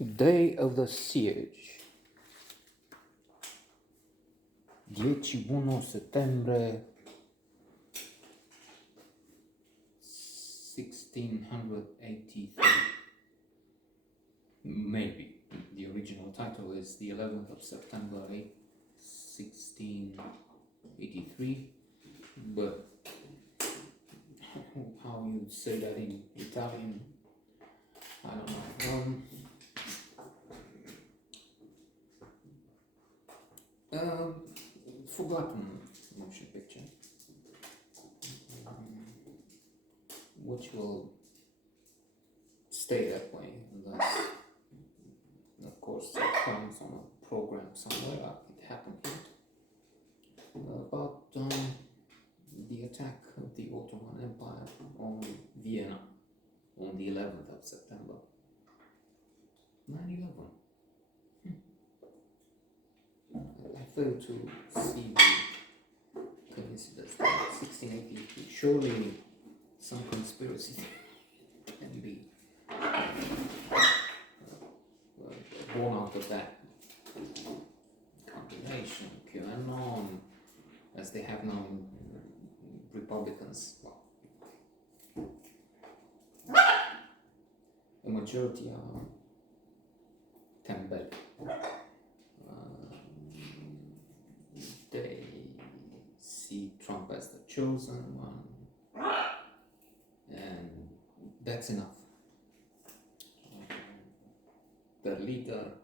Day of the Siege, 11 settembre 1683. Maybe. The original title is the 11th of September 1683, but how you say that in Italian, I don't know. Forgotten motion picture, which will stay that way unless, of course, it comes on a program somewhere like it happened here, about the attack of the Ottoman Empire on Vienna on the 11th of September 9/11. I fail to see the coincidence that 1683. Surely some conspiracy can be born out of that combination, QAnon, as they have now in Republicans. Well, a majority are tembel. They see Trump as the chosen one, and that's enough. The leader,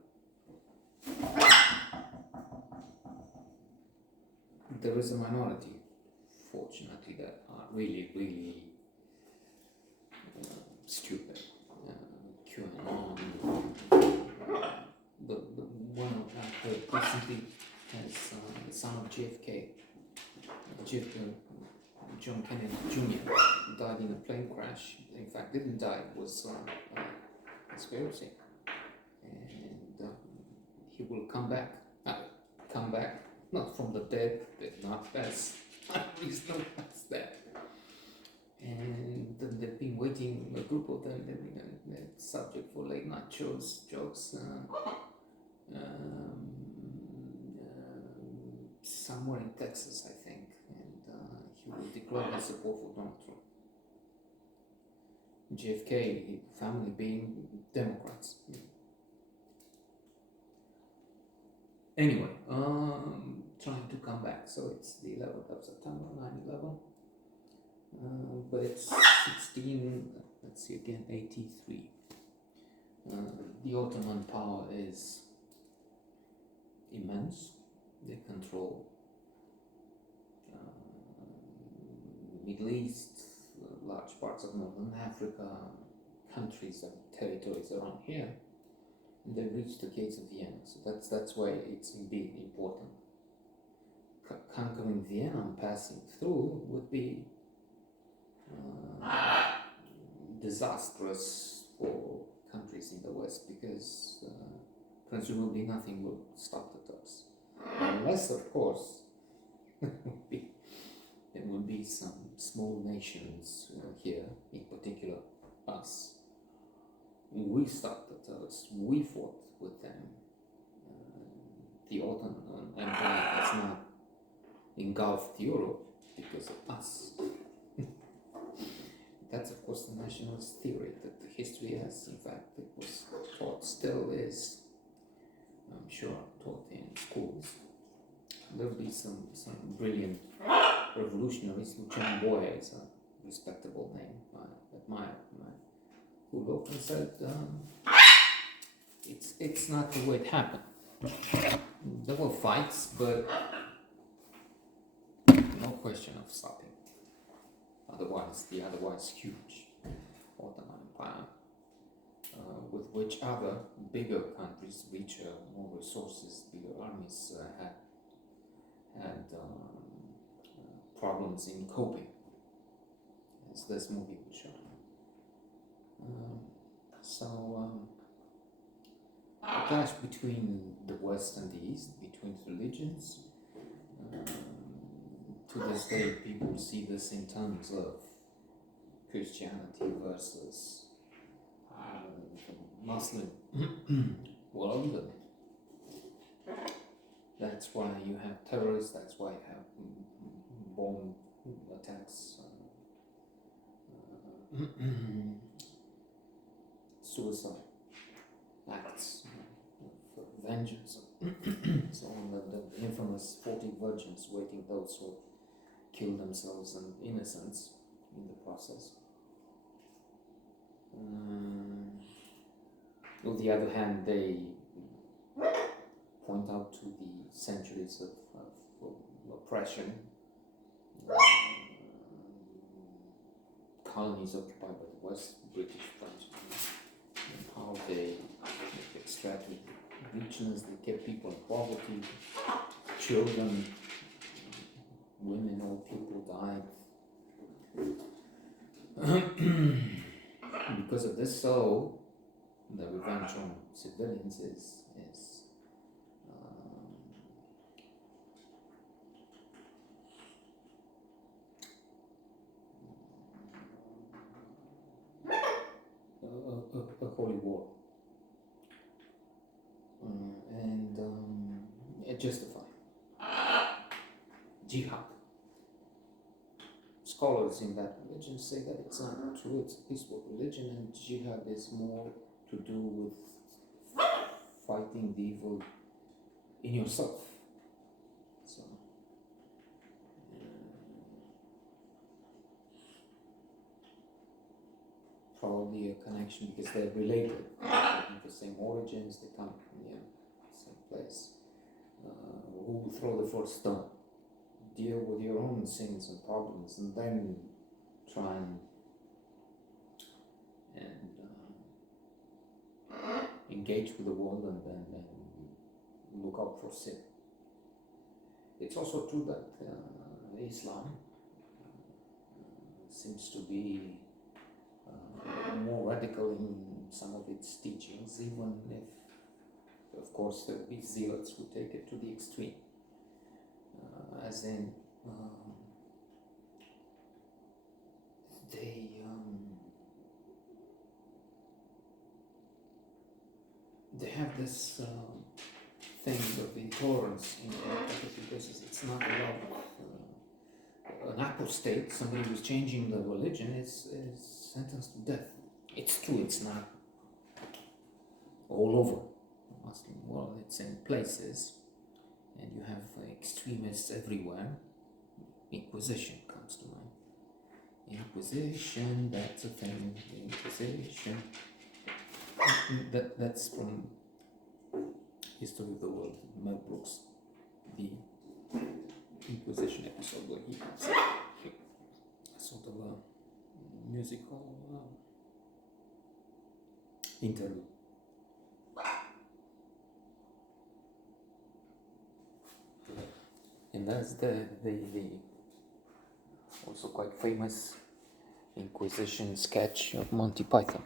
there is a minority, fortunately, that are really stupid. QAnon. The one I heard recently has the son of JFK, John Kennedy Jr. died in a plane crash. In fact, didn't die, it was a conspiracy. And he will come back, not from the dead, but not as unreasonable as that. And they've been waiting, a group of them, they've been a subject for late night jokes, somewhere in Texas, I think, and he will declare his support for Donald Trump. JFK family being Democrats. Anyway, trying to come back. So it's the 11th of September, 9/11. But it's 83. The Ottoman power is immense. They control Middle East, large parts of Northern Africa, countries and territories around here. And they reach the gates of Vienna. So that's why it's indeed important. Conquering Vienna and passing through would be disastrous for countries in the West, because presumably nothing will stop the Turks, unless, of course, there will be some small nations here, in particular us. We stopped the Turks, we fought with them. The Ottoman Empire has not engulfed Europe because of us. That's, of course, the nationalist theory that the history has, in fact, it was taught, still is, I'm sure, taught in schools. There will be some brilliant revolutionaries. Lieutenant Boyer is a respectable name, I admire, who looked and said, it's not the way it happened. There were fights, but no question of stopping. The otherwise huge Ottoman Empire, with which other bigger countries, richer, more resources, bigger armies, had problems in coping, as this movie would show. A clash between the West and the East, between religions. To this day, people see this in terms of Christianity versus Muslim world. That's why you have terrorists, that's why you have bomb attacks, suicide acts for vengeance. So on the infamous 40 virgins waiting, those who kill themselves and innocents in the process. On the other hand, they point out to the centuries of oppression, colonies occupied by the West, British, French, and how they extracted richness, they kept people in poverty, children, women, old people died. Because of this, so the revenge on civilians is a holy war, and justified. Jihad. Scholars in that religion say that it's not true, it's a peaceful religion, and jihad is more to do with fighting the evil in yourself. So, probably a connection because they're related, they have the same origins, they come from the same place. Who will throw the first stone? Deal with your own sins and problems, and then try and engage with the world, and then look out for sin. It's also true that Islam seems to be more radical in some of its teachings, even if, of course, there will be zealots who take it to the extreme. As in, they have this thing of intolerance in particular places. It's not allowed. An apostate, somebody who's changing the religion, is sentenced to death. It's true, it's not all over the Muslim world, it's in places, and you have extremists everywhere. Inquisition comes to mind. Inquisition, that's a thing. Inquisition. That's from History of the World, Mel Brooks, the Inquisition episode where he has a sort of a musical interlude. And that's the also quite famous Inquisition sketch of Monty Python.